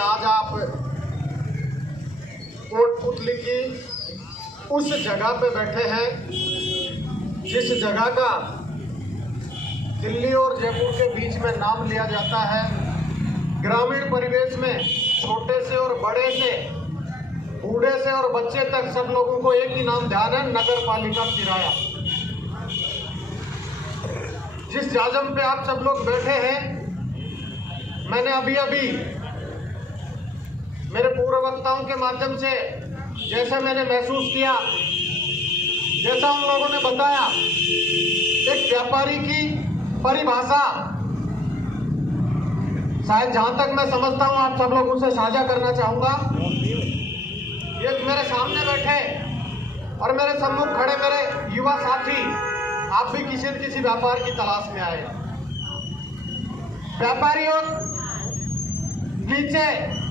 आज आप कोटपुतली की उस जगह पे बैठे हैं जिस जगह का दिल्ली और जयपुर के बीच में नाम लिया जाता है। ग्रामीण परिवेश में छोटे से और बड़े से, बूढ़े से और बच्चे तक सब लोगों को एक ही नाम ध्यान है, नगर पालिका किराया। जिस जाजम पे आप सब लोग बैठे हैं, मैंने अभी मेरे पूर्व वक्ताओं के माध्यम से जैसा मैंने महसूस किया, जैसा उन लोगों ने बताया, एक व्यापारी की परिभाषा शायद जहां तक मैं समझता हूं आप सब लोगों से साझा करना चाहूंगा। ये मेरे सामने बैठे और मेरे सम्मुख खड़े मेरे युवा साथी, आप भी किसी न किसी व्यापार की तलाश में आए। व्यापारियों नीचे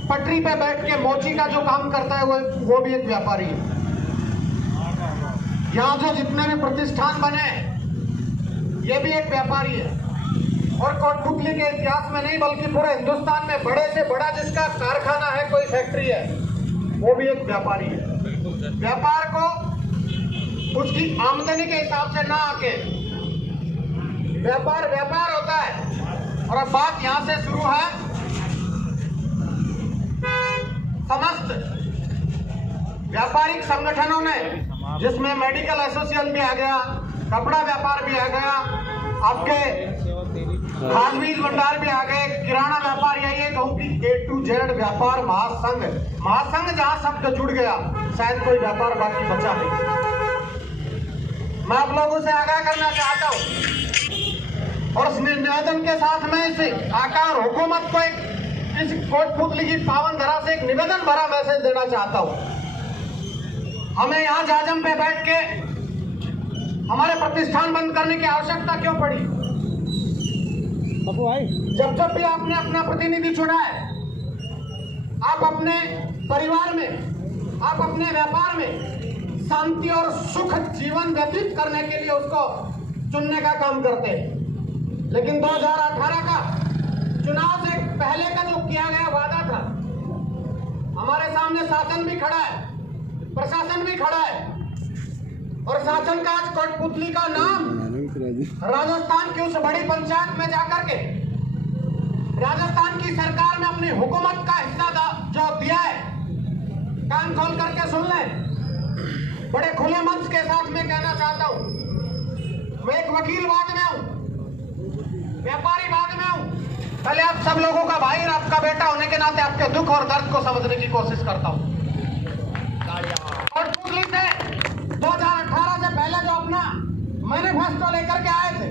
पटरी पे बैठ के मोची का जो काम करता है वो भी एक व्यापारी है। यहाँ जो जितने भी प्रतिष्ठान बने ये भी एक व्यापारी है। और कोटपुतली के इतिहास में नहीं बल्कि पूरे हिंदुस्तान में बड़े से बड़ा जिसका कारखाना है, कोई फैक्ट्री है, वो भी एक व्यापारी है। व्यापार को उसकी आमदनी के हिसाब से ना आके व्यापार होता है। और अब बात यहां से शुरू है, समस्त व्यापारिक संगठनों ने, जिसमें मेडिकल एसोसिएशन भी आ गया, कपड़ा व्यापार भी आ गया, आपके खाद बीज भंडार भी आ गए, किराना व्यापार, यही कहूँ कि A to Z व्यापार महासंघ जहां शब्द जुड़ गया शायद कोई व्यापार बाकी बचा नहीं। मैं आप लोगों से आगाह करना चाहता हूं और इस निवेदन के साथ मैं इस आकार हुकूमत को इस कोटपुतली की पावन धरा से एक निवेदन भरा मैसेज देना चाहता हूं। हमें यहाँ जाजम पे बैठ के हमारे प्रतिष्ठान बंद करने की आवश्यकता क्यों पड़ी? जब भी आपने अपना प्रतिनिधि चुना है, आप अपने परिवार में, आप अपने व्यापार में शांति और सुख जीवन व्यतीत करने के लिए उसको चुनने का काम करते हैं। लेकिन 2018 का चुनाव से पहले का जो किया गया वादा था, हमारे सामने शासन भी खड़ा है, प्रशासन भी खड़ा है, और शासन का आज कोटपुतली का नाम राजस्थान की उस बड़ी पंचायत में जाकर के राजस्थान की सरकार में अपनी हुकूमत का हिस्सा जो दिया है, कान खोल करके सुन लें। बड़े खुले मंच के साथ मैं कहना चाहता हूं, मैं एक वकील बाद में हूं, व्यापारी बाद में हूं, पहले आप सब लोगों का भाई और आपका बेटा होने के नाते आपके दुख और दर्द को समझने की कोशिश करता हूं। और कोटपुतली से 2018 से पहले जो अपना मैनिफेस्टो लेकर के आए थे,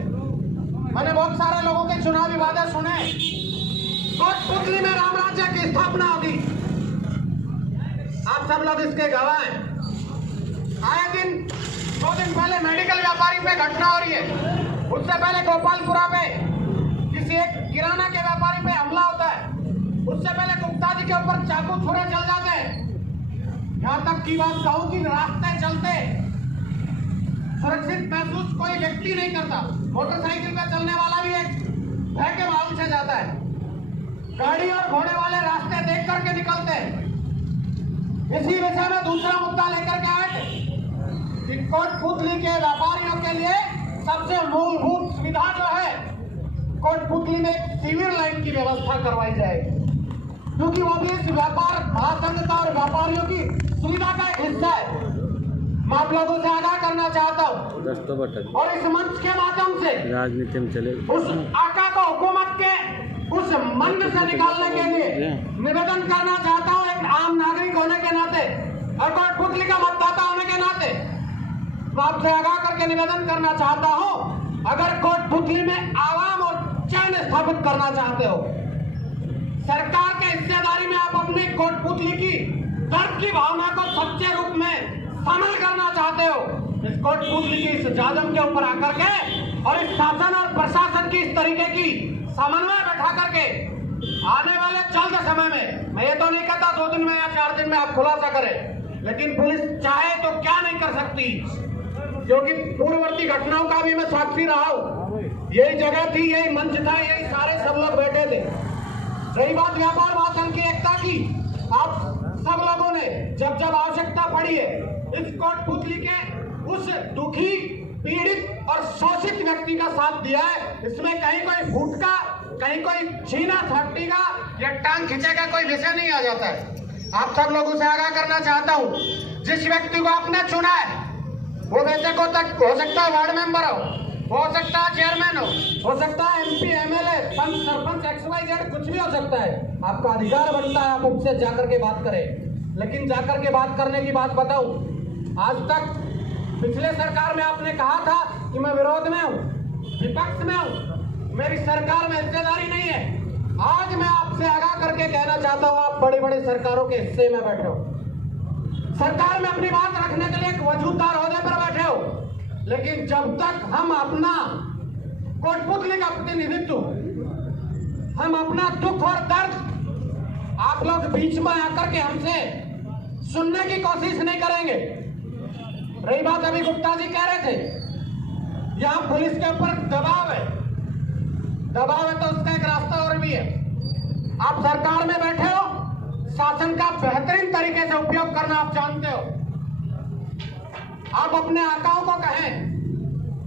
मैंने बहुत सारे लोगों के चुनावी वादे सुने। कोटपुतली में राम राज्य की स्थापना होगी, आप सब लोग इसके गवाह हैं। आए दिन 2 दिन पहले मेडिकल व्यापारी पे घटना हो रही है, उससे पहले गोपालपुरा पे किसी एक किराना के व्यापारी पे हमला होता है, उससे पहले गुप्ता जी के ऊपर चाकू छुरे चल जाते हैं। यहां तक की बात कहूं कि रास्ते चलते सुरक्षित महसूस कोई व्यक्ति नहीं करता। मोटरसाइकिल पे चलने वाला भी एक भय के माहौल से जाता है। गाड़ी और घोड़े वाले रास्ते देख करके निकलते हैं। इसी विषय में दूसरा मुद्दा लेकर के आए थे कि कोटपुतली के व्यापारियों के लिए सबसे मूलभूत सुविधा जो है, कोटपुतली में एक सीवर लाइन की व्यवस्था करवाई जाएगी, क्योंकि वो भी इस व्यापार महासंघ और व्यापारियों की सुविधा का हिस्सा है। मैं आप लोगों से आगाह करना चाहता हूँ और इस मंच के माध्यम से राजनीति में चले उस आका को हुकूमत के उस मंच से निकालने के लिए निवेदन करना चाहता हूँ। एक आम नागरिक होने के नाते और कोटपुतली का मतदाता होने के नाते मैं आपसे आगाह करके निवेदन करना चाहता हूँ, अगर कोटपुतली में आवाम और चैन स्थापित करना चाहते हो, सरकार के हिस्सेदारी में आप अपनी कोटपुतली की दर्द की भावना को सच्चे रूप में शामिल करना चाहते हो, इस कोटपुतली की इस जाजम के ऊपर आकर के और इस शासन और प्रशासन की इस तरीके की समन्वय बैठा करके आने वाले जल्द समय में, मैं ये तो नहीं कहता 2 दिन में या 4 दिन में आप खुलासा करें, लेकिन पुलिस चाहे तो क्या नहीं कर सकती, क्योंकि पूर्ववर्ती घटनाओं का भी मैं साक्षी रहा हूँ। यही जगह थी, यही मंच था, यही सारे सब लोग बैठे थे। रही बात व्यापार महासंघ की, एक एकता की आप सब लोगों ने जब जब आवश्यकता पड़ी है इस कोटपुतली के उस दुखी, पीड़ित और शोषित व्यक्ति का साथ दिया है। इसमें कहीं कोई फूटका, कहीं कोई छीना झपटीगा या टांग खींचेगा कोई विषय नहीं आ जाता है। आप सब लोगों से आगाह करना चाहता हूं, जिस व्यक्ति को आपने चुना है वो बेशक हो सकता है वार्ड मेंबर हो सकता है चेयरमैन हो सकता है MP, MLA, पंच, सरपंच, XYZ कुछ भी हो सकता है। आपका अधिकार बनता है आप उनसे जाकर के बात करें। लेकिन जाकर के बात करने की बात बताऊं, आज तक पिछले सरकार में आपने कहा था कि मैं विरोध में हूं, विपक्ष में हूं, मेरी सरकार में हिस्सेदारी नहीं है। आज मैं आपसे आगाह करके कहना चाहता हूं, आप बड़ी बड़ी सरकारों के हिस्से में बैठे हो, सरकार में अपनी बात रखने के लिए एक वजूददार ओहदे पर बैठे हो, लेकिन जब तक हम अपना कोटपुतली का प्रतिनिधित्व, हम अपना दुख और दर्द आप लोग बीच में आकर के हमसे सुनने की कोशिश नहीं करेंगे। रही बात अभी गुप्ता जी कह रहे थे, यहां पुलिस के ऊपर दबाव है तो उसका एक रास्ता और भी है। आप सरकार में बैठे हो, शासन का बेहतरीन तरीके से उपयोग करना आप जानते हो। आप अपने आकाओं को कहें,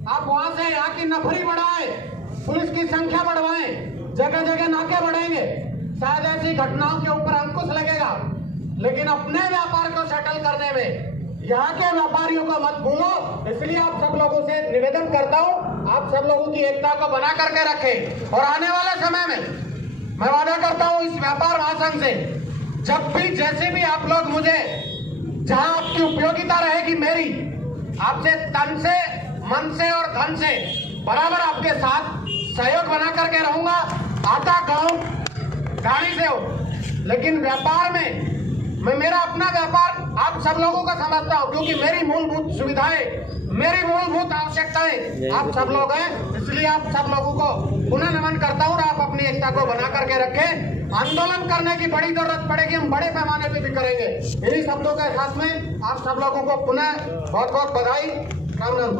आप वहां से यहाँ की नफरी बढ़ाएं, पुलिस की संख्या बढ़वाएं, जगह जगह नाके बढ़ेंगे, शायद ऐसी घटनाओं के ऊपर अंकुश लगेगा। लेकिन अपने व्यापार को सेटल करने में यहाँ के व्यापारियों को मत भूलो। इसलिए आप सब लोगों से निवेदन करता हूँ, आप सब लोगों की एकता को बना करके रखें। और आने वाले समय में मैं वादा करता हूँ इस व्यापार महासंघ से, जब भी जैसे भी आप लोग मुझे, जहां आपकी उपयोगिता रहेगी मेरी, आपसे तन से, मन से और धन से बराबर आपके साथ सहयोग बना करके रहूंगा। आता गांव गाड़ी से हो, लेकिन व्यापार में मैं मेरा अपना व्यापार आप सब लोगों का समझता हूं, क्योंकि मेरी मूलभूत सुविधाएं, मेरी मूलभूत आवश्यकताएं आप सब लोग हैं। इसलिए आप सब लोगों को पुनः नमन करता हूं। आप अपनी एकता को बना करके रखें। आंदोलन करने की बड़ी जरूरत पड़ेगी, हम बड़े पैमाने पे भी करेंगे। इन्हीं शब्दों के साथ में आप सब लोगों को पुनः बहुत बहुत बधाई। राम राम।